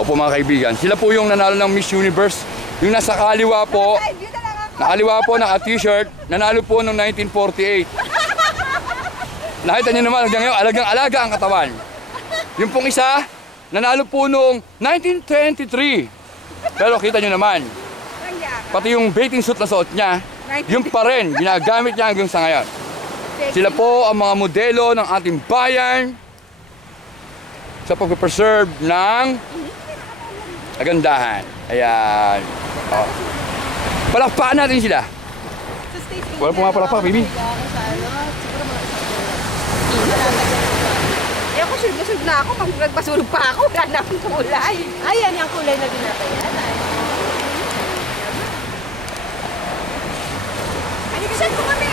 Opo mga kaibigan, sila po yung nanalo ng Miss Universe. Yung nasa kaliwa po, ng t-shirt, nanalo po noong 1948. Nakita niyo naman, hanggang ngayon, alagang-alaga ang katawan. Yung pong isa, nanalo po noong 1923. Pero kita niyo naman, pati yung bathing suit na suot niya, yung pa rin, ginagamit niya hanggang sa ngayon. Sila po ang mga modelo ng ating bayan sa pag-preserve ng kagandahan. Ayan. Oh. Palakpakan natin sila. Wala po nga palakpak, baby. Eh ako sulbog na ako, pag nagpasulog pa ako, wala na akong kulay. Ayan yung kulay na ginagayan. Saan po kami?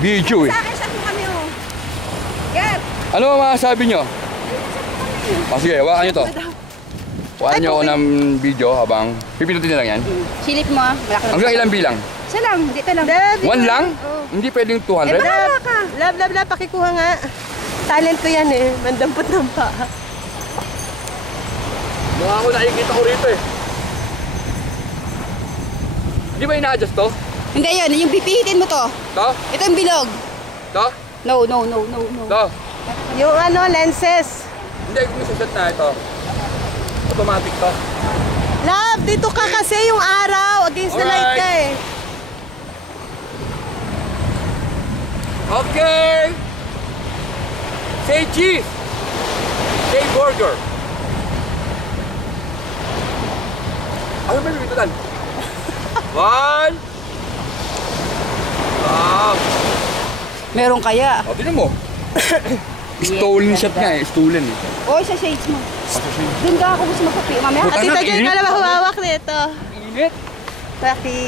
Video eh. Sa akin, saan po kami oh? Yan. Ano ang masasabi nyo? Sige, hawakan nyo to. Hawakan nyo ako ng video habang pipinutin nyo lang yan. Silip mo ah. Hanggang ilang bilang? Isa lang, dito lang. One lang? Hindi pwedeng 200? Eh, bahala ka. Lab, pakikuha nga. Talent ko yan eh. Mandampot ng paa. Mukha ko nakikita ko rito eh. Hindi ba ina-adjust to? Hindi yun, yung pipihitin mo to. To? Ito yung bilog. To? No. To? Yung lenses. Hindi, kung isa-set na ito. Automatic to. Love, dito ka kasi yung araw. Against the light ka eh. Okay! Say cheese! Say burger! Ano ba yung ito dan? One! Wow! Meron kaya. O, tinan mo. Stolen shot nga eh. Stolen eh. O, sa shades mo. Doon ka ako gusto magpapi. Mamaya. Puta Tita na, Joy, init. ka na ba humawak nito? Init. Paki.